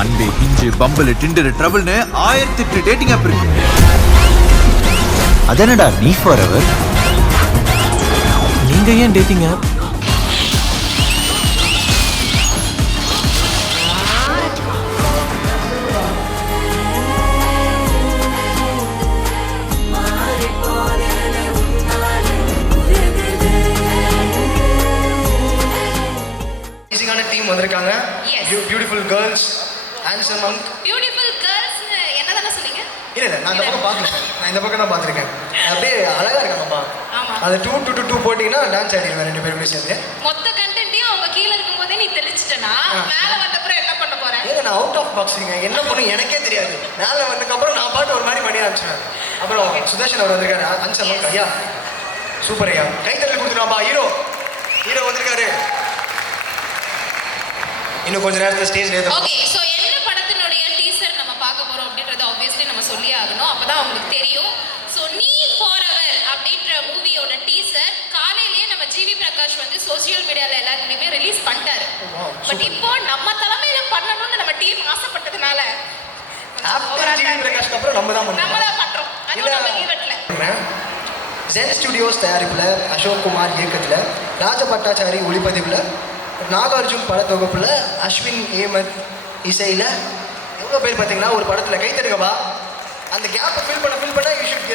அன்பே இஞ்சு Bumble Tinder ட்ரபிள்னு 1008 டேட்டிங் ஆப் இருக்கு. அதனடா நீ ஃபாரெவர்? நீங்க ஏன் டேட்டிங் ஆப்? டீம் வந்திருக்காங்க. Beautiful girls, handsome monk. Beautiful girls என்னதான சொன்னீங்க? இல்ல நான் இந்த பக்கம் பார்க்கல, நான் இந்த பக்கம் தான் பார்த்துருக்கேன். அப்படியே அழகா இருக்காங்கப்பா. அது 2 போட்டீங்கன்னா டான்ஸ் ஆடிடுவேன் ரெண்டு பேருமே சேர்ந்து. மொத்த கண்டென்ட்டையும் அவங்க கீழ இருக்கும்போதே நீ தெளிச்சிட்டனா மேல வந்தப்புறம் என்ன பண்ண போற? ஏங்க நான் அவுட் ஆஃப் பாக்ஸிங்க, என்ன பண்ணு எனக்கே தெரியாது. மேல வந்ததுக்கப்புறம் நான் பாட்டு ஒரு மாதிரி பண்ணி ஆரம்பிச்சேன். அப்புறம் சுதர்ஷன் அவர் வந்திருக்காரு. ஹேண்ட்ஸம் மங்க் ஐயா, சூப்பர் ஐயா, கைத்தட்டல் கொடுத்துருவாப்பா. ஹீரோ வந்திருக்காரு. இன்னும் கொஞ்ச நேரத்துல ஸ்டேஜ்ல ஏறும். ஓகே, சோ என்ன படத்தினுடைய டீசர் நம்ம பார்க்க போறோம் அப்படின்றது ஆப்வியஸ்லி நம்ம சொல்லியே ஆகணும். அப்பதான் உங்களுக்கு தெரியும். சோ நீ ஃபாரெவர் அப்படின்ற மூவியோட டீசர் காலையிலேயே நம்ம ஜிவி பிரகாஷ் வந்து சோஷியல் மீடியால எல்லாத்துலயுமே ரிலீஸ் பண்ணிட்டாரு. பட் இப்போ நம்ம தலைமையில பண்ணணும்னு நம்ம டீம் ஆசைப்பட்டதுனால ஜிவி பிரகாஷ்க்கு அப்புறம் நம்ம தான் பண்றோம். அது நம்ம ஈவென்ட்ல ஜென் ஸ்டுடியோஸ் தயாரிப்புல அசோக் குமார் இயக்கத்துல ராஜபட்டாச்சாரி ஒளிப்பதிவுல நாகார்ஜுன் பட தொகுப்புல அஸ்வின் ஏமத் இசையில எவ்வளோ பேர் பார்த்தீங்கன்னா ஒரு படத்தில் கைத்தடுக்கப்பா. அந்த கேப்பை ஃபில் பண்ண you should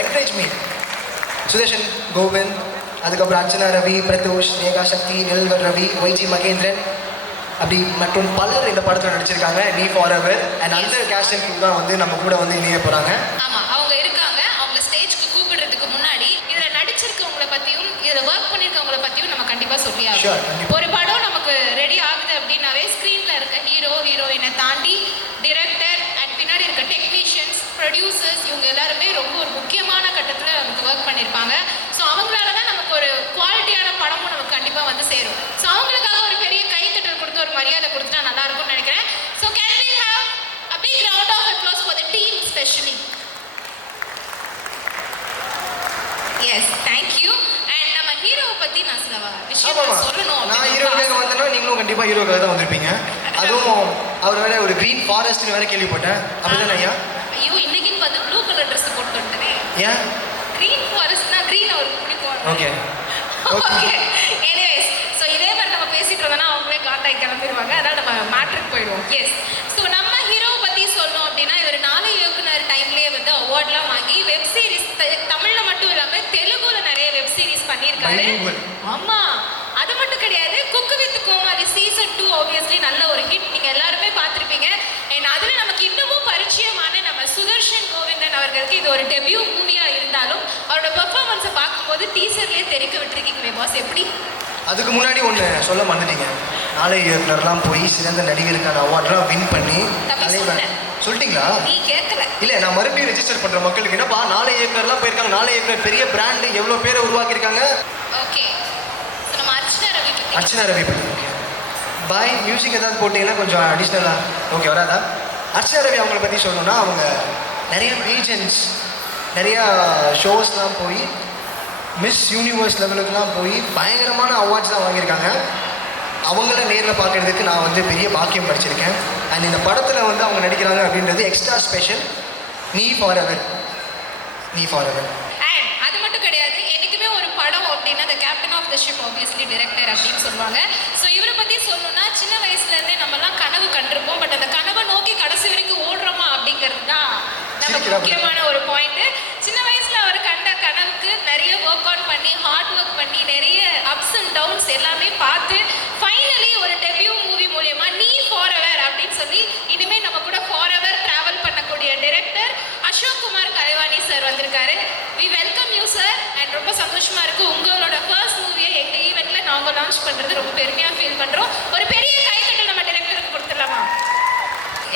encourage me. Sudarshan Govind, அதுக்கப்புறம் அர்ச்சனா ரவி, பிரதோஷ், நேகா சக்தி, நெல்வர் ரவி, ஒய்ஜி மகேந்திரன் அப்படி மற்றும் பலர் இந்த படத்தில் நடிச்சிருக்காங்க. நீ ஃபாரெவர் அண்ட் அந்த கேஸ்ட் அண்ட் க்ரூ தான் வந்து நம்ம கூட வந்து இணைய போகிறாங்க. ஆமாம், அவங்க இருக்காங்க. அவங்க ஸ்டேஜ்க்கு கூப்பிடுறதுக்கு முன்னாடி இதில் நடிச்சிருக்கவங்களை பற்றியும் இதில் ஒர்க் பண்ணியிருக்கவங்களை பற்றியும் நம்ம கண்டிப்பாக சொல்லி ஆகணும். ஒரு படம் நமக்கு ரெடி ஆகுது அப்படின்னாவே ஸ்க்ரீனில் இருக்க ஹீரோயினை தாண்டி டிரெக்டர் அண்ட் பின்னாடி இருக்க டெக்னீஷியன்ஸ், ப்ரொடியூசர்ஸ் இவங்க எல்லாருமே ரொம்ப ஒரு முக்கியமான கட்டத்தில் நமக்கு ஒர்க் பண்ணியிருப்பாங்க. ஸோ அவங்களால தான் நமக்கு ஒரு குவாலிட்டியான படமும் நமக்கு கண்டிப்பாக வந்து சேரும். ஸோ அவங்களுக்காக ஒரு பெரிய கைத்தட்டல் கொடுத்து ஒரு மரியாதை கொடுத்துட்டா நல்லா இருக்கும்னு நினைக்கிறேன். So can we have a big round of applause for the team especially. Yes, thank you. And நம்ம ஹீரோவை பத்தி நான் சில விஷயங்கள் சொல்லணும். நான் ஹீரோக்காக வந்தேன்னா நீங்களும் கண்டிப்பா ஹீரோக்காக தான் வந்திருப்பீங்க. அதுவும் அவர் வேற ஒரு கிரீன் ஃபாரஸ்ட்னு வேற கேள்விப்பட்டேன். அப்படிதானே ஐயா? ஐயோ, இன்னைக்கு வந்து ப்ளூ கலர் Dress போட்டு வந்துட்டனே. ஏன்? கிரீன் ஃபாரஸ்ட்னா கிரீன் அவருக்கு பிடிக்கும். ஓகே. ஓகே. எனிவேஸ், சோ இதே மாதிரி நம்ம பேசிட்டு இருந்தோம்னா அவங்களே காண்டாய் கிளம்பிடுவாங்க. அதனால நம்ம மேட்ருக்கு போயிடுவோம். எஸ், ஸோ நம்ம ஹீரோவை பத்தி சொல்லணும் அப்படின்னா இவர் 4 இயக்குனர் டைம்லேயே வந்து அவார்ட்லாம் வாங்கி வெப் சீரிஸ் தமிழ்ல மட்டும் இல்லாம தெலுங்குல நிறைய வெப் சீரிஸ் பண்ணியிருக்காரு. ஆமா, அது மட்டும் கிடையாது, cook with Comali season 2 obviously நல்ல ஒரு ஹிட், நீங்க எல்லாருமே பார்த்துருப்பீங்க. அண்ட் அதுல நமக்கு இன்னமும் பரிச்சயமான நம்ம சுதர்ஷன் கோவிந்தன் அவர்களுக்கு இது ஒரு டெபியூ மூவியா இருந்தாலும் அவரோட பெர்ஃபார்மன்ஸை பார்க்கும்போது டீசர்லேயே தெரிவிக்க விட்டுருக்கீங்களே பாஸ், எப்படி? அதுக்கு முன்னாடி ஒன்று சொல்ல மறந்துட்டீங்க. 4 இயக்குனர்லாம் போய் சிறந்த நடிகருக்கான அவார்ட்லாம் வின் பண்ணி சொல்லிட்டீங்களா? நீ கேட்கல. இல்லை, நான் மறுபடியும் ரெஜிஸ்டர் பண்ணுற மக்களுக்கு என்னப்பா 4 இயக்குனர்லாம் போயிருக்காங்க. 4 இயக்குனர் பெரிய பிராண்டு, எவ்வளோ பேரை உருவாக்கியிருக்காங்க. ஓகே, ஸோ நம்ம அர்ச்சனா ரவி பற்றி ஓகே பாய் மியூசிக் ஏதாவது போட்டிங்கன்னா கொஞ்சம் அடிஷ்னலாக ஓகே வராதா? அர்ச்சனா ரவி அவங்கள பற்றி சொல்லணும்னா அவங்க நிறைய ரீஜன்ஸ், நிறையா ஷோஸ்லாம் போய் மிஸ் யூனிவர்ஸ் லெவலுக்குலாம் போய் பயங்கரமான அவார்ட்ஸ் தான் வாங்கியிருக்காங்க. அவங்கள நேரில் பார்க்குறதுக்கு நான் வந்து பெரிய பாக்கியம் படிச்சிருக்கேன். அண்ட் இந்த படத்தில் வந்து அவங்க நடிக்கிறாங்க அப்படின்றது extra special. Nee forever. And அது மட்டும் கிடையாது, எனக்குமே ஒரு படம் அப்படின்னா the captain of the ship obviously director அப்படின்னு சொல்லுவாங்க. ஸோ இவரை பற்றி சொல்லணும்னா சின்ன வயசுலேருந்தே நம்மலாம் கனவு கண்டிருப்போம். பட் அந்த கனவை நோக்கி கடைசி வரைக்கும் ஓடுறோமா அப்படிங்கிறது தான் நமக்கு முக்கியமான ஒரு பாயிண்ட்டு. சின்ன வயசில் அவர் கண்ட கனவுக்கு நிறைய ஒர்க் ஆன் பண்ணி ஹார்ட் ஒர்க் பண்ணி நிறைய அப்ஸ் அண்ட் டவுன்ஸ் எல்லாமே பார்த்து ஃபைனலி ஒரு டெபியூ மூவி மூலியமா நீ ஃபாரெவர் அப்படின்னு சொல்லி இனிமே நம்ம கூட ஃபாரெவர் டிராவல் பண்ணக்கூடிய டைரக்டர் அசோக் குமார் கலைவாணி சார் வந்திருக்காரு. We welcome you sir. And ரொம்ப சந்தோஷமா இருக்கு, உங்களோட ஃபர்ஸ்ட் மூவியை எங்க ஈவெண்ட்ல நாங்க லான்ச் பண்றது ரொம்ப பெருமையா ஃபீல் பண்றோம். ஒரு பெரிய கைத்தட்டல் நம்ம டைரக்டருக்கு கொடுத்துடலாமா?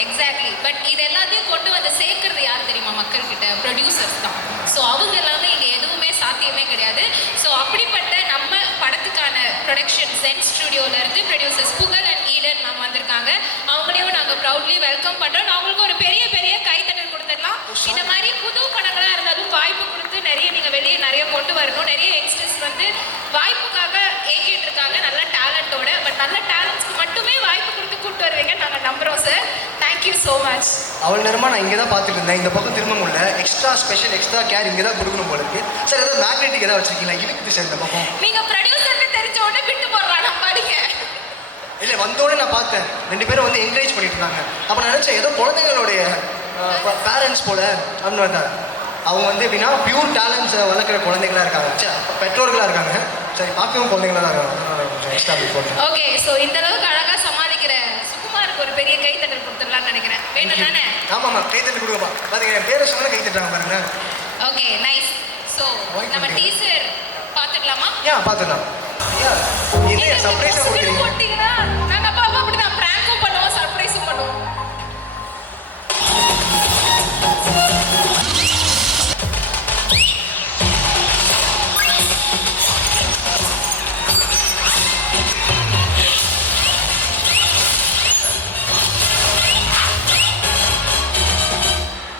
எக்ஸாக்ட்லி. பட் இது எல்லாத்தையும் கொண்டு வந்து சேர்க்கறது யார் தெரியுமா? மக்கள்கிட்ட ப்ரொடியூசர்ஸ் தான். ஸோ அவங்க எல்லாமே இங்கே எதுவுமே சாத்தியமே கிடையாது. ஸோ அப்படிப்பட்ட நம்ம படத்துக்கான ப்ரொடக்ஷன் ஜென் ஸ்டுடியோலேருந்து ப்ரொடியூசர்ஸ் புகழ் அண்ட் ஈடன் மேம் வந்திருக்காங்க. அவங்களையும் நாங்கள் ப்ரௌட்லி வெல்கம் பண்ணுறோம். அவங்களுக்கு ஒரு பெரிய பெரிய கைத்தட்டல் கொடுத்துடலாம். இந்த மாதிரி புது படங்களாக இருந்தாலும் வாய்ப்பு கொடுத்து நீங்கள் வெளியே நிறைய கொண்டு வரணும். நிறைய யங்ஸ்டர்ஸ் வந்து வாய்ப்புக்காக ஏங்கிட்டு இருக்காங்க நல்ல டேலண்டோட. பட் நல்ல டேலண்ட்ஸ்க்கு மட்டுமே வாய்ப்பு கொடுத்து கூப்பிட்டு வருவீங்க நாங்கள் நம்புகிறோம் சார். So much. அவள் நேரமாக நான் இங்கே தான் பார்த்துட்டு இருந்தேன். இந்த பக்கம் திரும்ப முடியல. எக்ஸ்ட்ரா ஸ்பெஷல் எக்ஸ்ட்ரா கேர் இங்கே தான் கொடுக்கணும் போல இருக்கு. சார் ஏதாவது மேக்னெட்டிக் ஏதாவது வச்சிருக்கீங்களா? இருக்குது சார் இந்த பக்கம். நீங்க ப்ரொடியூசர்னு தெரிஞ்ச உடனே விட்டு போடுறாங்க பாருங்க. இல்லை வந்தோடனே நான் பார்த்தேன் 2 பேரும் வந்து என்கரேஜ் பண்ணிட்டு இருந்தாங்க. அப்போ நான் நினச்சேன் ஏதோ குழந்தைங்களுடைய பேரண்ட்ஸ் போல அப்படின்னு வந்தாங்க. அவங்க வந்து எப்படின்னா பியூர் டேலண்ட்ஸை வளர்க்குற குழந்தைங்களா இருக்காங்க. பெற்றோர்களாக இருக்காங்க. சரி பார்க்கவும் குழந்தைங்களா தான் இருக்காங்க. கொஞ்சம் எக்ஸ்ட்ரா போட்டேன். ஓகே, ஸோ இந்த அளவுக்கு அழகா சமாளிக்கிற சுகுமாருக்கு ஒரு பெரிய கைத்தட்டல் கொடுத்துடலாம்னு நினைக்கிறேன். வேணும் தானே? ஆமாம்மா கைத்தட்டு கொடுங்கப்பா. பார்த்தீங்க என் பேரை சொன்னா கை தட்டுறாங்க பாருங்க. Okay nice. ஸோ நம்ம டீசர் பார்த்துடலாமா? பார்த்துடலாம். என்ன சர்ப்ரைஸாக கொடுக்குறீங்க? போட்டிங்கன்னா நாங்கள் அப்பா அப்பா அப்படி தான் ப்ராங்கும் பண்ணுவோம், சர்ப்ரைஸும் பண்ணுவோம்.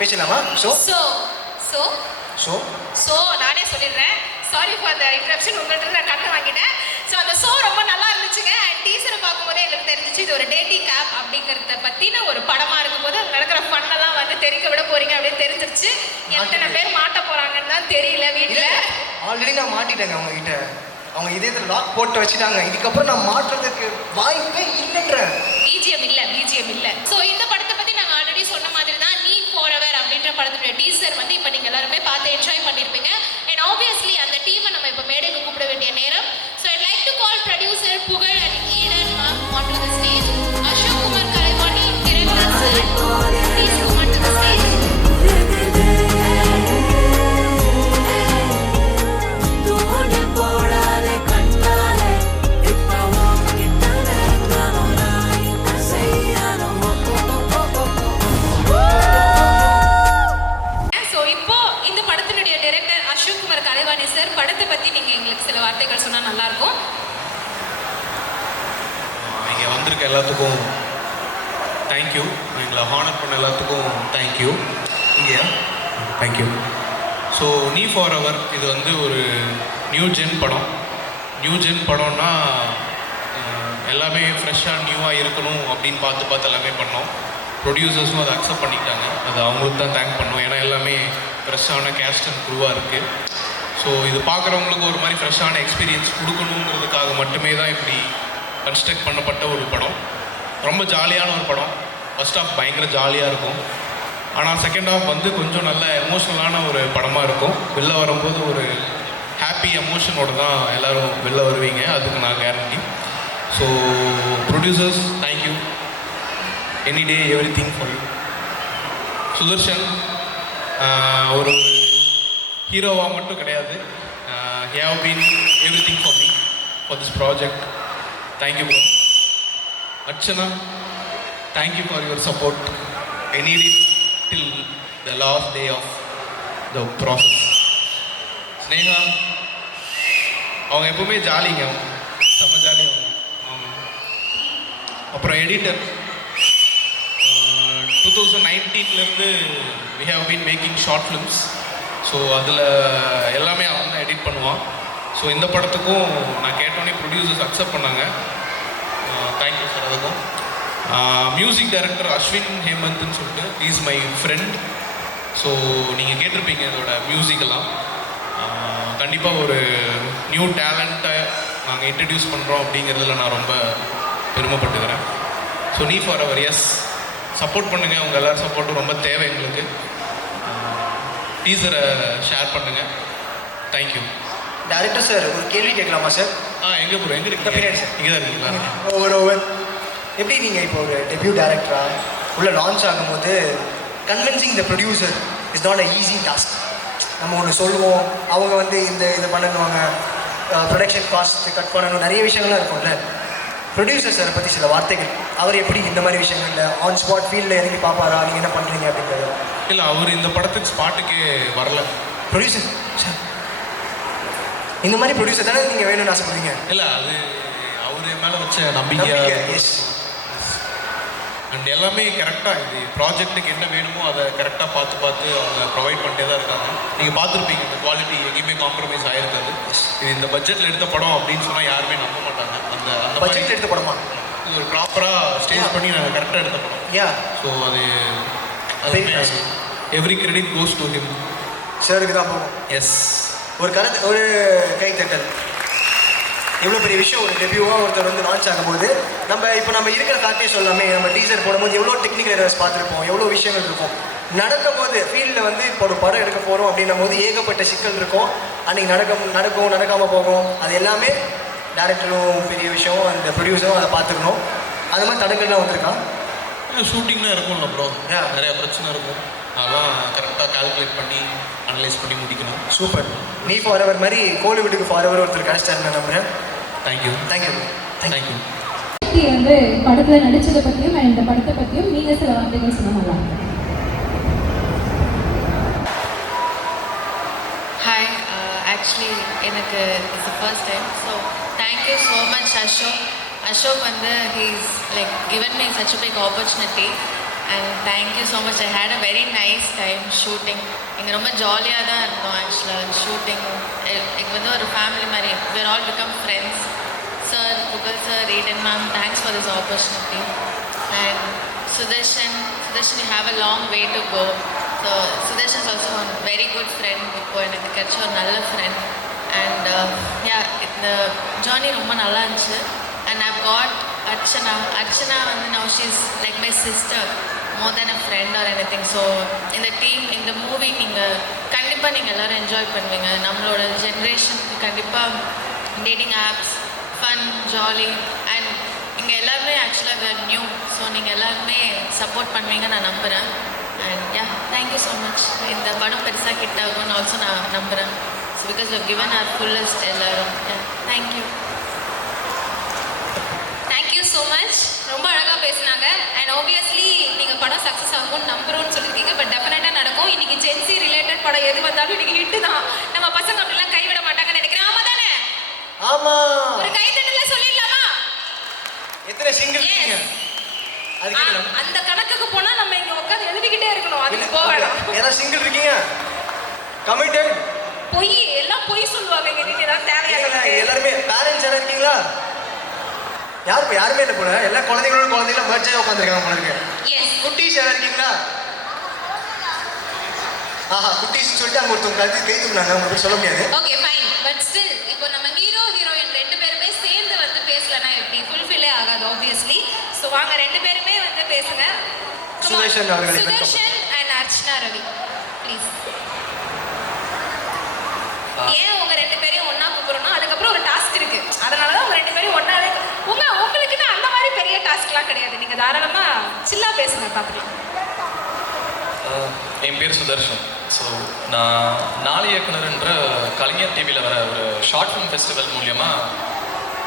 பேசலாமா? So so so so so நானே சொல்லிடுறேன். சாரி ஃபார் த இன்டரப்ஷன், உங்கள்கிட்ட நான் கண்ணை வாங்கிட்டேன். ஸோ அந்த ஷோ ரொம்ப நல்லா இருந்துச்சுங்க. அண்ட் டீசரை பார்க்கும்போதே எங்களுக்கு தெரிஞ்சிச்சு இது ஒரு டேட்டிங் ஆப் அப்படிங்கிறத பற்றின ஒரு படமாக இருக்கும்போது அது நடக்கிற ஃபன்னெல்லாம் வந்து தெரிக்க விட போறீங்க அப்படின்னு தெரிஞ்சிருச்சு. எத்தனை பேர் மாட்ட போகிறாங்கன்னு தான் தெரியல வீட்டில். ஆல்ரெடி நான் மாட்டிட்டேங்க அவங்க கிட்ட. அவங்க இதே லாக் போட்டு வச்சுட்டாங்க. இதுக்கப்புறம் நான் மாட்டுறதுக்கு வாய்ப்பே இல்லைன்றேன். பிஜிஎம் இல்லை. ஸோ இந்த படத்தை பற்றி நாங்கள் ஆல்ரெடி சொன்ன மாதிரி தான் நீட் ஃபார் எவர் அப்படின்ற படத்துடைய டீசர் வந்து இப்போ நீங்கள் எல்லாருமே பார்த்து என்ஜாய் பண்ணியிருப்பீங்க. அண்ட் ஆப்வியஸ்லி அந்த டீமை நம்ம இப்போ மேடைக்கு கூப்பிட வேண்டிய நேரம். So I'd like to call producer Pugazh and Eden ma'am on to the stage. Ashok Kumar Kalaivani, Dhirendar sir, please come on to the stage. Sir படத்தை பற்றி நீங்கள் எங்களுக்கு சில வார்த்தைகள் சொன்னால் நல்லாயிருக்கும். இங்கே வந்திருக்க எல்லாத்துக்கும் தேங்க்யூ. எங்களை ஹானர் பண்ண எல்லாத்துக்கும் தேங்க்யூ. இங்கே தேங்க்யூ. ஸோ நீ ஃபார் அவர் இது வந்து ஒரு நியூ ஜென் படம்னா எல்லாமே ஃப்ரெஷ்ஷாக நியூவாக இருக்கணும் அப்படின்னு பார்த்து எல்லாமே பண்ணோம். ப்ரொடியூசர்ஸும் அதை அக்செப்ட் பண்ணிக்கிட்டாங்க. அது அவங்களுக்கு தான் தேங்க் பண்ணோம். ஏன்னா எல்லாமே ஃப்ரெஷ்ஷான கேஸ்ட் அண்ட் க்ரூவாக இருக்குது. ஸோ இது பார்க்குறவங்களுக்கு ஒரு மாதிரி ஃப்ரெஷ்ஷான எக்ஸ்பீரியன்ஸ் கொடுக்கணுங்கிறதுக்காக மட்டுமே தான் இப்படி கன்ஸ்ட்ரக்ட் பண்ணப்பட்ட ஒரு படம். ரொம்ப ஜாலியான ஒரு படம். ஃபர்ஸ்ட் ஹாஃப் பயங்கர ஜாலியாக இருக்கும். ஆனால் செகண்ட் ஹாஃப் வந்து கொஞ்சம் நல்ல எமோஷ்னலான ஒரு படமாக இருக்கும். வெளில வரும்போது ஒரு ஹாப்பி எமோஷனோடு தான் எல்லோரும் வெளில வருவீங்க. அதுக்கு நான் guarantee. So producers thank you. Any day everything for you. Sudarshan ஒரு ஹீரோவாக மட்டும் கிடையாது. Have been everything for me for this project. Thank you bro. Archana, thank you for your support. I need it till the last day of the process. Sneha, அவங்க எப்பவுமே ஜாலிங்க. செம்ம ஜாலியாக அவங்க. அப்புறம் editor 2019 we have been making short films. So அதில் எல்லாமே அவன் தான் எடிட் பண்ணுவான். ஸோ இந்த படத்துக்கும் நான் கேட்டோன்னே ப்ரொடியூசர்ஸ் அக்செப்ட் பண்ணாங்க. Thank you sir. அதுக்கும் மியூசிக் டைரக்டர் அஸ்வின் ஹேமந்த்னு சொல்லிட்டு இஸ் மை ஃப்ரெண்ட். ஸோ நீங்கள் கேட்டிருப்பீங்க இதோட மியூசிக்கெல்லாம். கண்டிப்பாக ஒரு நியூ டேலண்ட்டை நாங்கள் இன்ட்ரடியூஸ் பண்ணுறோம் அப்படிங்கிறதுல நான் ரொம்ப பெருமைப்பட்டுக்கிறேன். ஸோ நீ ஃபார் அவர் எஸ் சப்போர்ட் பண்ணுங்கள். உங்கள் எல்லோரும் சப்போர்ட்டும் ரொம்ப தேவை எங்களுக்கு. டீசரை ஷேர் பண்ணுங்கள். தேங்க்யூ. டேரக்டர் சார் ஒரு கேள்வி கேட்கலாமா சார்? எங்கே ப்ரோ? எங்கே இருக்கு? பின்னாடி சார். இங்கே தான் இருக்கீங்களா? ஓவர் எப்படி நீங்கள் இப்போ ஒரு டெபியூ டேரக்டராக உள்ள லான்ச் ஆகும்போது convincing the producer is not a easy task. நம்ம ஒன்று சொல்லுவோம், அவங்க வந்து இதை பண்ணுவாங்க, ப்ரொடக்ஷன் காஸ்ட் கட் பண்ணணும், நிறைய விஷயங்கள்லாம் இருக்கும்ல. ப்ரொடியூசர் சாரை பற்றி சில வார்த்தைகள். அவர் எப்படி இந்த மாதிரி விஷயங்களில் ஆன் ஸ்பாட் ஃபீல்டில் இறங்கி பார்ப்பாரா, நீங்கள் என்ன பண்ணுறீங்க அப்படிங்கிறது? இல்லை, அவர் இந்த படத்துக்கு ஸ்பாட்டுக்கே வரல. ப்ரொடியூசர் சார் இந்த மாதிரி ப்ரொடியூசர் தானே நீங்கள் வேணும்னு ஆசைப்படுறீங்க? இல்லை, அது அவர் மேலே வச்ச நம்பிக்கை. எஸ். அண்ட் எல்லாமே கரெக்டாக இது ப்ராஜெக்ட்டுக்கு என்ன வேணுமோ அதை கரெக்டாக பார்த்து அவங்க ப்ரொவைட் பண்ணிட்டே தான் இருக்காங்க. நீங்கள் பார்த்துருப்பீங்க இந்த குவாலிட்டி எங்கேயுமே காம்ப்ரமைஸ் ஆகிருக்காது. இது இந்த பட்ஜெட்டில் எடுத்த படம் அப்படின்னு சொன்னால் யாருமே நம்ப மாட்டாங்க. அந்த பட்ஜெட்டில் எடுத்த படமா? இது ஒரு ப்ராப்பராக ஸ்டேஜ் பண்ணி நாங்கள் கரெக்டாக எடுத்த படம். யா ஸோ அது Very nice. Every credit goes to him. சாருக்கு தான் போகும். எஸ். ஒரு கைத்தட்டல். இவ்வளோ பெரிய விஷயம் ஒரு டெபியூவாக ஒருத்தர் வந்து லான்ச் ஆகும்போது நம்ம இருக்கிற ஃபேக்டே சொல்லாமே நம்ம டீசர் போடும்போது எவ்வளோ டெக்னிக்கல் எரர்ஸ் பார்த்துருப்போம், எவ்வளோ விஷயங்கள் இருக்கும். நடக்கும்போது ஃபீல்டில் வந்து இப்போ ஒரு படம் எடுக்க போகிறோம் அப்படின்னும் போது ஏகப்பட்ட சிக்கல் இருக்கும். அன்றைக்கி நடக்காமல் போகும். அது எல்லாமே டேரக்டரும் பெரிய விஷயம், அந்த ப்ரொடியூசரும் அதை பார்த்துக்கணும். அது மாதிரி தடங்கள்லாம் வந்திருக்கான். ஷூட்டிங்லாம் இருக்கும்ல ப்ரோ, நிறையா பிரச்சனை இருக்கும். அதெல்லாம் கரெக்டாக கால்குலேட் பண்ணி அனலைஸ் பண்ணி முடிக்கணும். சூப்பர். நீ ஃபார் எவர் மாதிரி கோலிவுட்டுக்கு ஃபார் எவர் ஒருத்தர் கிடைச்சிட்டாரு நான் நம்புகிறேன். தேங்க்யூ. தேங்க்யூ. தேங்க்யூ. வந்து படத்தில் நடிச்சதை பற்றியும் இந்த படத்தை பற்றியும் நீங்கள் சில வார்த்தைகள் சொன்ன நல்லா இருக்கும். ஹாய், ஆக்சுவலி எனக்கு it's first time. So thank you so much Ashok வந்து he's like given me such a big opportunity and thank you so much. I had a very nice time shooting. இங்கே ரொம்ப ஜாலியாக தான் இருந்தோம் ஆக்சுவலாக ஷூட்டிங். இது வந்து ஒரு ஃபேமிலி மாதிரி. we're all become friends. Sir, Google sir, Eden ma'am, thanks for this opportunity. And Sudarshan, you have a long way to go. So Sudarshan is also a very good friend. இப்போ எனக்கு கிடைச்ச ஒரு நல்ல friend. And இந்த journey ரொம்ப நல்லா இருந்துச்சு. And I've got Archana வந்து now she's like my sister more than a friend or anything. So இந்த டீம் இந்த மூவி கண்டிப்பாக நீங்கள் எல்லோரும் என்ஜாய் பண்ணுவீங்க. நம்மளோட ஜென்ரேஷனுக்கு கண்டிப்பாக dating apps fun jolly and இங்கே எல்லாருமே ஆக்சுவலாக வேர் நியூ. ஸோ நீங்கள் எல்லாருமே சப்போர்ட் பண்ணுவீங்க நான் நம்புகிறேன். And thank you so much. இந்த படம் பெருசாக ஹிட் ஆகும்னு ஆல்சோ நான் நம்புகிறேன். So because you given our fullest எல்லோரும். தேங்க்யூ. Thank you so much. ரொம்ப அழகாக பேசினாங்க. அண்ட் ஆப்வியஸ்லி நீங்கள் படம் சக்ஸஸ் ஆகும்னு நம்புகிறோன்னு சொல்லியிருக்கீங்க. பட் டெஃபினட்டாக நடக்கும். இன்றைக்கி ஜென்சி ரிலேட்டட் படம் எது வந்தாலும் இன்றைக்கி ஹிட்டு தான். நம்ம பசங்க அப்படிலாம் கைவிட மாட்டாங்கன்னு நினைக்கிறேன். ஆமா தானே? ஆமா. ஒரு கைத்தட்டல சொல்லிடலாமா? எத்தனை சிங்கிள் இருக்கீங்க? அந்த கணக்குக்கு போனா நம்ம இங்க உட்கார்ந்து எழுதிக்கிட்டே இருக்கணும். அதுக்கு போகலாம். ஏன்னா சிங்கிள் இருக்கீங்க? கமிட்டட்? பொய் எல்லாம் பொய் சொல்லுவாங்க. இங்க நீங்க ஏதாவது தேவையா? எல்லாருமே பேரண்ட்ஸ் யாரா இருக்கீங்களா? யாருமே இல்லை போல. எல்லா குழந்தைங்களா மர்ஜாக உட்காந்துருக்காங்க போல இருக்கு. எஸ். குட்டீஸ் யாரா இருக்கீங்களா? ஆஹா, குட்டீஸ் சொல்லிட்டு அங்க ஒருத்தவங்க கை தூக்குனாங்க. உங்களுக்கு சொல்ல முடியாது. Okay fine. பட் ஸ்டில் இப்போ நம்ம ஹீரோ ஹீரோயின் ரெண்டு பேருமே சேர்ந்து வந்து பேசலனா எப்படி ஃபுல்ஃபில்லே ஆகாது ஆப்வியஸ்லி. ஸோ வாங்க ரெண்டு பேருமே வந்து பேசுங்க. சுதர்ஷன் அவர்களை சுதர்ஷன் அண்ட் அர்ச்சனா ரவி ப்ளீஸ். ஏன் உங்க ரெண்டு பேரையும் ஒண்ணா கூப்பிடுறோம்னா அதுக்கப்புறம் ஒரு டாஸ்க் இருக்கு. அதனால தான் உங்க ரெண்டு பேரையும் ஒன்னாலே உங்களுக்கு தான் அந்த மாதிரி பெரிய டாஸ்க்லாம் கிடையாது. நீங்க தாராளமா சில்லா பேசுங்க பார்த்துக்கலாம். என் பேர் சுதர்ஷன். ஸோ நான் நாளை இயக்குனர்ன்ற கலைஞர் டிவியில் வர ஒரு ஷார்ட் ஃபிலிம் ஃபெஸ்டிவல் மூலியமாக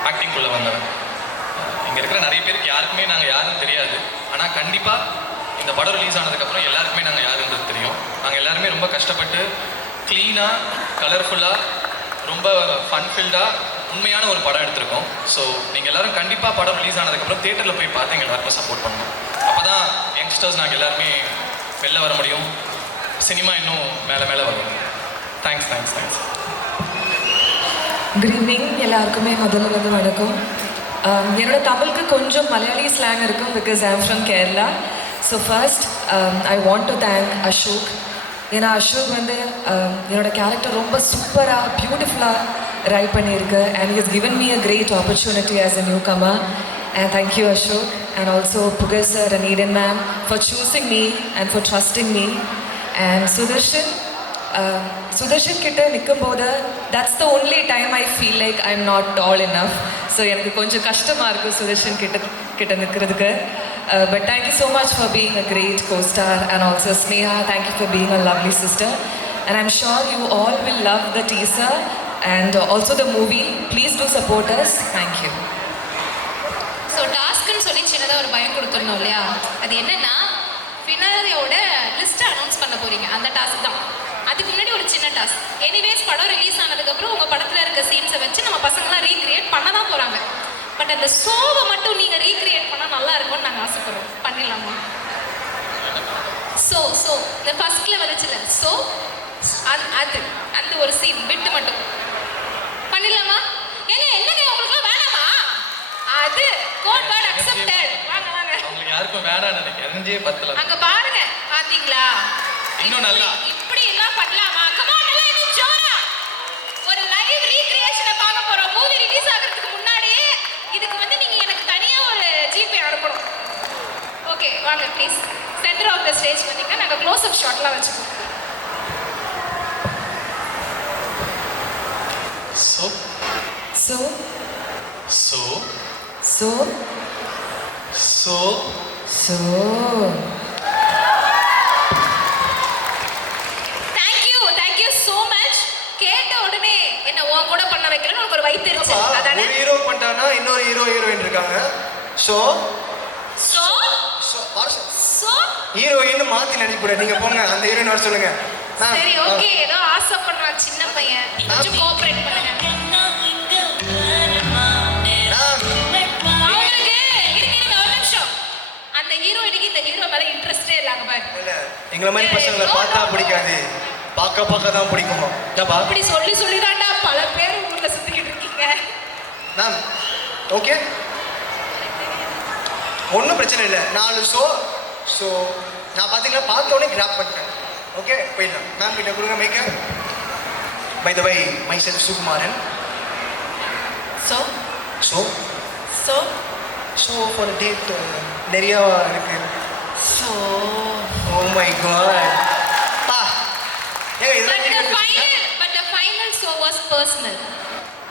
ஆக்டிங்குள்ளே வந்தேன். இங்கே இருக்கிற நிறைய பேருக்கு யாருக்குமே நாங்கள் யாருன்னு தெரியாது. ஆனால் கண்டிப்பாக இந்த படம் ரிலீஸ் ஆனதுக்கப்புறம் எல்லாருக்குமே நாங்கள் யாருன்றது தெரியும். நாங்கள் எல்லாருமே ரொம்ப கஷ்டப்பட்டு க்ளீனாக கலர்ஃபுல்லாக ரொம்ப ஃபன்ஃபில்டாக உண்மையான ஒரு படம் எடுத்திருக்கோம். ஸோ நீங்கள் எல்லோரும் கண்டிப்பாக படம் ரிலீஸ் ஆனதுக்கப்புறம் தியேட்டரில் போய் பார்த்து எங்கள் எல்லாருக்கும் சப்போர்ட் பண்ணணும். அப்போ தான் யங்ஸ்டர்ஸ் நாங்கள் எல்லாருமே வெளில வர முடியும். சினிமா இன்னும் மேலே வரும். தேங்க்ஸ். குட் ஈவினிங் எல்லாருக்குமே முதல்ல வணக்கம். என்னோட தமிழுக்கு கொஞ்சம் மலையாளி ஸ்லாங் இருக்கும் because I am from Kerala. So first I want to thank Ashok. ஏன்னா அசோக் வந்து என்னோட கேரக்டர் ரொம்ப சூப்பராக பியூட்டிஃபுல்லாக ரைட் பண்ணியிருக்கு. And has given me a great opportunity as a newcomer. And thank you Ashok and also Pugal sir and Eden ma'am for choosing me and for trusting me. And Sudarshan kitta nikkumbodhu that's the only time I feel like I'm not tall enough. So enakku konjam kashtama irukku Sudarshan kitta nikkiradhukku. But thank you so much for being a great co-star and also Sneha, thank you for being a lovely sister. And I'm sure you all will love the teaser and also the movie. Please do support us. Thank you. So டாஸ்க்குன்னு சொல்லி சின்னதாக ஒரு பயம் கொடுத்துடணும் இல்லையா? அது என்னன்னா ஃபினாலியோட லிஸ்ட்டை அனௌன்ஸ் பண்ண போகிறீங்க. அந்த டாஸ்க் தான். அதுக்கு முன்னாடி ஒரு சின்ன டாஸ்க். எனிவேஸ் படம் ரிலீஸ் ஆனதுக்கப்புறம் உங்கள் படத்தில் இருக்க சீன்ஸை வச்சு நம்ம பசங்களாம் ரீக்ரியேட் பண்ண தான் போகிறாங்க. பட் அந்த ஷோவை மட்டும் நீங்கள் ரீக்ரியேட் பண்ணால் நல்லா இருக்கும்னு நாங்கள் ஆசைப்படுறோம். பண்ணிடலாமா? ஸோ இந்த ஃபர்ஸ்ட்டில் வந்துச்சுல ஸோ அந்த ஒரு சீன் விட்டு மட்டும் பண்ணிடலாமா? என்னங்க உங்களுக்குலாம் வேணாமா? அது கோட் வேர்ட் அக்செப்டட். வாங்க வாங்க. அவங்களுக்கு யாருக்கும் வேணாம்னு நினைக்கிறேன். எனர்ஜியே பத்தல. அங்க பாருங்க. பாத்தீங்களா? இன்னும் நல்லா. இப்படி எல்லாம் பண்ணலாமா? கம் ஆன் நல்லா இன்னும் ஜோரா. ஒரு லைவ் ரீக்ரியேஷனை பார்க்க போறோம். மூவி ரிலீஸ் ஆகிறதுக்கு முன்னாடியே இதுக்கு வந்து நீங்க எனக்கு தனியா ஒரு ஜிபே அனுப்பணும். ஓகே வாங்க please. Centre of the stage வந்தீங்கன்னா நாங்க க்ளோஸ் அப் ஷாட்லாம் வச்சுப்போம். So So, so so, so so. Thank you so much. கேட்ட உடனே என்ன உன் கூட பண்ண வைக்கலன்னு உனக்கு ஒரு வைத்திருச்சு அதானே? ஒரு ஹீரோ பண்ணிட்டானா இன்னொரு ஹீரோயின் இருக்காங்க. ஸோ சோ சோ ஹீரோயின் மாற்றி நடிக்கூட நீங்கள் போங்க அந்த ஹீரோயின் வர சொல்லுங்க. சரி ஓகே ஏதோ ஆசைப்படுறான் சின்ன பையன். கொஞ்சம் கோஆபரேட் பண்ணுங்க. அவங்களுக்கு இருங்க ஒரு நிமிஷம். அந்த ஹீரோயினுக்கு இந்த ஹீரோ மேல இன்ட்ரெஸ்டே இல்லாம பாரு. இல்லை எங்களை மாதிரி பசங்களை பார்த்தா பிடிக்காது, பார்க்க தான் பிடிக்கும். அப்படி சொல்லி தான்டா பல பேர் ஊர்ல சுத்திக்கிட்டு இருக்கீங்க. மேம் ஓகே ஒன்றும் பிரச்சனை இல்லை. 4 ஷோ நான் பார்த்தீங்கன்னா பார்த்தோன்னே கிராப் பண்ணிட்டேன். ஓகே போயிடலாம். மேம் கிட்ட கொடுங்க மைக்க. By the way myself Sukumaran. So, so so, so for date நிறையா இருக்கு. so. ஓ மை காட் பா ஏங்க But the final show was personal.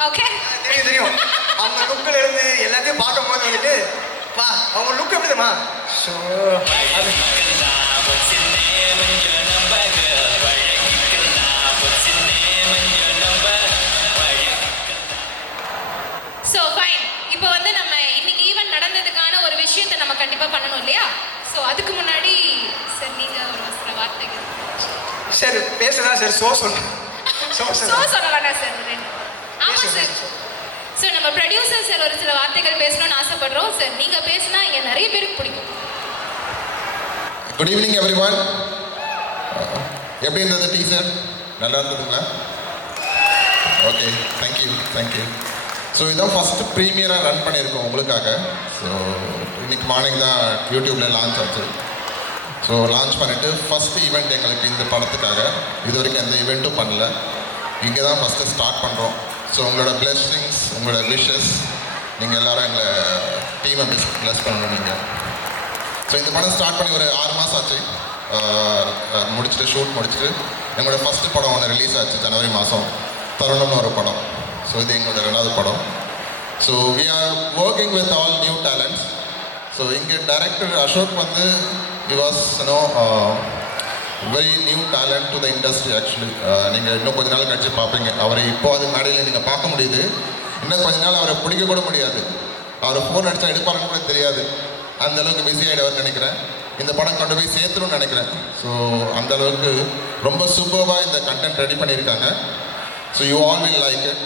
Okay? தெரியும் அவங்க லுக்கில் இருந்து எல்லாத்தையும் பார்க்கும்போது வந்துட்டு பா அவங்க லுக் எப்படி தெரியுமா? So So fine. இப்போ வந்து நம்ம இன்னைக்கு ஈவென்ட் நடந்ததுக்கான ஒரு விஷயத்தை நம்ம கண்டிப்பா பண்ணணும் இல்லையா? சோ அதுக்கு முன்னாடி சார் நீங்க ஒரு சில வார்த்தைகள். சரி பேசுதா சார் ஷோ சொல்லுங்க. சோ சொல்ல வேண்டாம் சார் ரெண்டு. ஆமா சார். சார் நம்ம ப்ரொடியூசர் சார் ஒரு சில வார்த்தைகள் பேசணும்னு ஆசைப்படுறோம் சார். நீங்க பேசினா இங்க நிறைய பேருக்கு பிடிக்கும். Good evening everyone. எப்படி இருந்தது டீசர்? நல்லா இருந்ததுங்களா? Okay thank you. ஸோ இதான் ஃபஸ்ட்டு ப்ரீமியராக ரன் பண்ணியிருக்கோம் உங்களுக்காக. ஸோ இன்னைக்கு மார்னிங் தான் யூடியூப்பில் லான்ச் ஆச்சு. ஸோ லான்ச் பண்ணிவிட்டு ஃபஸ்ட்டு ஈவெண்ட் எங்களுக்கு இந்த படத்துக்காக. இது வரைக்கும் எந்த ஈவெண்ட்டும் பண்ணல. இங்கே தான் ஃபஸ்ட்டு ஸ்டார்ட் பண்ணுறோம். ஸோ உங்களோட பிளெஸ்ஸிங்ஸ், உங்களோட விஷஸ், நீங்கள் எல்லோரும் எங்களை டீமை பிளஸ் பண்ணணும் நீங்கள். ஸோ இந்த படம் ஸ்டார்ட் பண்ணி ஒரு 6 மாதம் ஆச்சு. ஷூட் முடிச்சுட்டு எங்களோட ஃபஸ்ட்டு படம் ஒன்று ரிலீஸ் ஆச்சு ஜனவரி மாதம். தருணம்னு ஒரு படம். ஸோ இது எங்களோட 2வது படம். So we are working with all new talents. So இங்கே டைரக்டர் அசோக் வந்து he was very new talent to the industry actually. நீங்கள் இன்னும் கொஞ்ச நாள் கழிச்சு பார்ப்பீங்க அவரை. இப்போ அது மேடையில் நீங்கள் பார்க்க முடியுது. இன்னும் கொஞ்ச நாள் அவரை பிடிக்க கூட முடியாது. அவர் ஃபோன் அடித்தா எடுப்பாருன்னு கூட தெரியாது. அந்தளவுக்கு பிஸி ஆகிடுவார்னு நினைக்கிறேன். இந்த படம் கொண்டு போய் சேர்த்துணும்னு நினைக்கிறேன். ஸோ அந்தளவுக்கு ரொம்ப சூப்பராக இந்த கண்டென்ட் ரெடி பண்ணியிருக்காங்க. So you all will like it.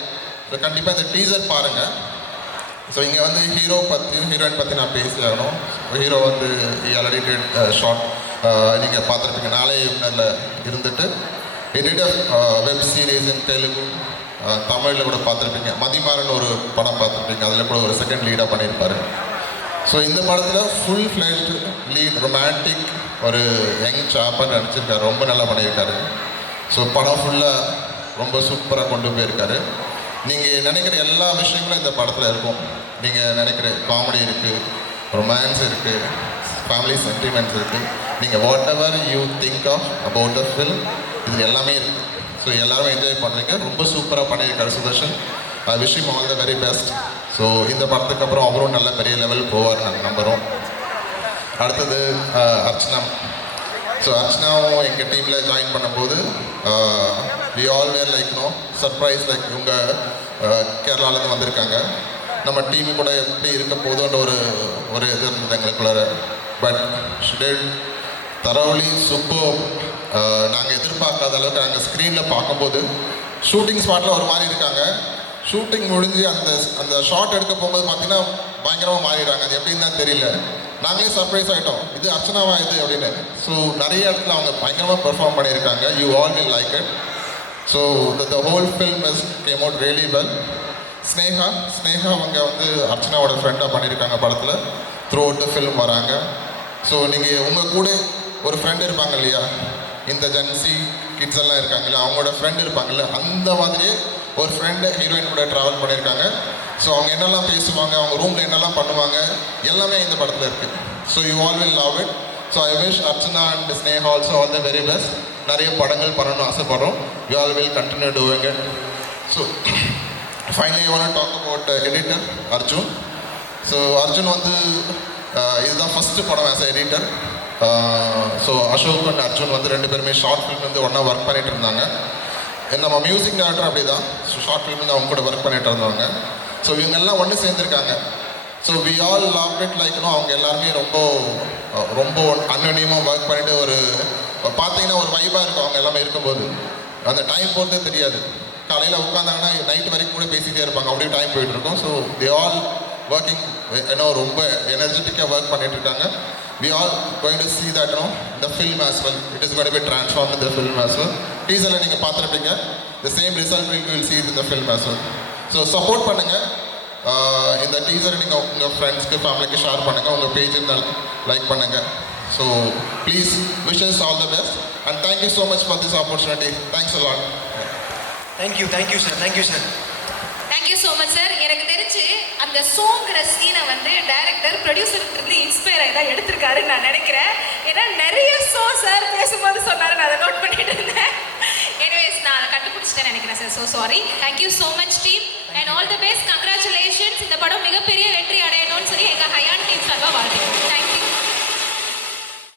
So கண்டிப்பாக இந்த டீசர் பாருங்கள். ஸோ இங்கே வந்து ஹீரோயின் பற்றி நான் பேசி ஆகணும். ஹீரோ வந்து ஆல்ரெடி டிட் ஷார்ட் நீங்கள் பார்த்துருப்பீங்க. நாளே இயக்குனரில் இருந்துட்டு எடிட் வெப் சீரிஸ் இன் தெலுங்கு, தமிழில் கூட பார்த்துருப்பீங்க. மதிமாறன் ஒரு படம் பார்த்துருப்பீங்க. அதில் கூட ஒரு செகண்ட் லீடாக பண்ணியிருப்பார். ஸோ இந்த படத்தில் ஃபுல் ஃப்ளெஜ்டு லீட் ரொமான்டிக் ஒரு யங் சாப்பாக நடிச்சிருக்காரு. ரொம்ப நல்லா பண்ணியிருக்காரு. ஸோ படம் ஃபுல்லாக ரொம்ப சூப்பராக கொண்டு போயிருக்காரு. நீங்கள் நினைக்கிற எல்லா விஷயங்களும் இந்த படத்தில் இருக்கும். நீங்கள் நினைக்கிற காமெடி இருக்குது, ரொமான்ஸ் இருக்குது, ஃபேமிலி சென்டிமெண்ட்ஸ் இருக்குது. நீங்கள் whatever you think of about the film இது எல்லாமே இருக்குது. ஸோ எல்லாருமே என்ஜாய் பண்ணுறீங்க. ரொம்ப சூப்பராக பண்ணியிருக்காரு Sudarshan. I wish him all the very best. So இந்த படத்துக்கு அப்புறம் அவரும் நல்ல பெரிய லெவல் போவார் நாங்கள் நம்புகிறோம். அடுத்தது அர்ச்சனா. ஸோ அர்ச்சனாவும் எங்கள் டீமில் ஜாயின் பண்ணும்போது we all were like surprise like இவங்க கேரளாவிலேருந்து வந்திருக்காங்க. நம்ம டீமு கூட எப்படி இருக்க போதுன்ற ஒரு இது இருந்தது எங்களுக்குள்ளார. பட் ஷுட் தரவுலி சூப்பர். நாங்கள் எதிர்பார்க்காத அளவுக்கு நாங்கள் ஸ்க்ரீனில் பார்க்கும்போது ஷூட்டிங் ஸ்பாட்டில் ஒரு மாதிரி இருக்காங்க. ஷூட்டிங் முடிஞ்சு அந்த ஷார்ட் எடுக்க போகும்போது பார்த்தீங்கன்னா பயங்கரமாக மாறிடுறாங்க. அது எப்படின்னு தான் தெரியல. நாங்களே சர்ப்ரைஸ் ஆகிட்டோம், இது அர்ச்சனாவா இது அப்படின்னு. ஸோ நிறைய இடத்துல அவங்க பயங்கரமாக பெர்ஃபார்ம் பண்ணியிருக்காங்க. You all will like it. So the whole film is came out really well. Sneha அவங்க வந்து அர்ச்சனாவோட ஃப்ரெண்டாக பண்ணியிருக்காங்க படத்தில். த்ரூ அவுட் த ஃபிலிம் வராங்க. ஸோ நீங்கள் உங்கள் கூட ஒரு ஃப்ரெண்ட் இருப்பாங்க இல்லையா, இந்த ஜென்சி கிட்ஸ் எல்லாம் இருக்காங்க இல்லையா, அவங்களோட ஃப்ரெண்ட் இருப்பாங்கல்ல, அந்த மாதிரியே ஒரு ஃப்ரெண்டு ஹீரோயின் கூட ட்ராவல் பண்ணியிருக்காங்க. ஸோ அவங்க என்னெல்லாம் பேசுவாங்க, அவங்க ரூமில் என்னெல்லாம் பண்ணுவாங்க, எல்லாமே இந்த படத்தில் இருக்குது. So you all will love it. So I wish Archana and Sneha also all the very best. நிறைய படங்கள் பண்ணணும்னு ஆசைப்படுறோம். You all will continue doing it. So finally I want to talk about editor Arjun. So Arjun வந்து இதுதான் ஃபஸ்ட்டு படம் as editor. So Ashok and Arjun வந்து ரெண்டு பேருமே ஷார்ட் ஃபிலிம் வந்து ஒன்றா ஒர்க் பண்ணிட்டு இருந்தாங்க. நம்ம மியூசிக் டேரக்டர் அப்படி தான். ஸோ ஷார்ட் ஃபிலிம் வந்து அவங்க கூட ஒர்க் பண்ணிட்டு இருந்தாங்க. ஸோ இவங்கெல்லாம் ஒன்று சேர்ந்துருக்காங்க. So we all love it. லைக்னோ அவங்க எல்லாருமே ரொம்ப அன்னடியமாக ஒர்க் பண்ணிட்டு ஒரு பார்த்தீங்கன்னா ஒரு வைபாக இருக்கும். அவங்க எல்லாமே இருக்கும்போது அந்த டைம் போகிறதே தெரியாது. காலையில் உட்காந்தாங்கன்னா நைட் வரைக்கும் கூட பேசிகிட்டே இருப்பாங்க. அப்படியே டைம் போயிட்டு இருக்கும். ஸோ தே ஆல் ஒர்க்கிங் ரொம்ப எனர்ஜெட்டிக்காக ஒர்க் பண்ணிட்டு இருக்காங்க. We all going to see that the film as well. It is going to be transformed in the film as well. டீசரில் நீங்கள் பார்த்துருப்பீங்க. The same result you will see it in the film as well. So support பண்ணுங்கள். இந்த டீசரை நீங்கள் உங்கள் ஃப்ரெண்ட்ஸ்க்கு ஃபேமிலிக்கு share பண்ணுங்கள். உங்கள் பேஜில் லைக் பண்ணுங்கள். So please wishes all the best and thank you so much for this opportunity. Thanks a lot. Thank you sir. Thank you so much sir. எனக்கு தெரிஞ்சு அந்த சோங்கிற சீனை வந்து டைரக்டர் ப்ரொடியூசருக்கு இருந்து இன்ஸ்பயர் ஆகி தான் எடுத்திருக்காருன்னு நான் நினைக்கிறேன். ஏன்னா நிறைய சார் பேசும்போது சொன்னாரு, நான் அதை நோட் பண்ணிட்டு இருந்தேன். எனிவேஸ் நான் அதை கண்டுபிடிச்சிட்டேன் நினைக்கிறேன் sir. So sorry. Thank you so much team and all the best. Congratulations. இந்த படம் மிகப்பெரிய வெற்றி அடையணும்னு சொல்லி எங்கள் ஹயான் டீம் சார்பாக வாழ்த்துக்கிறோம்.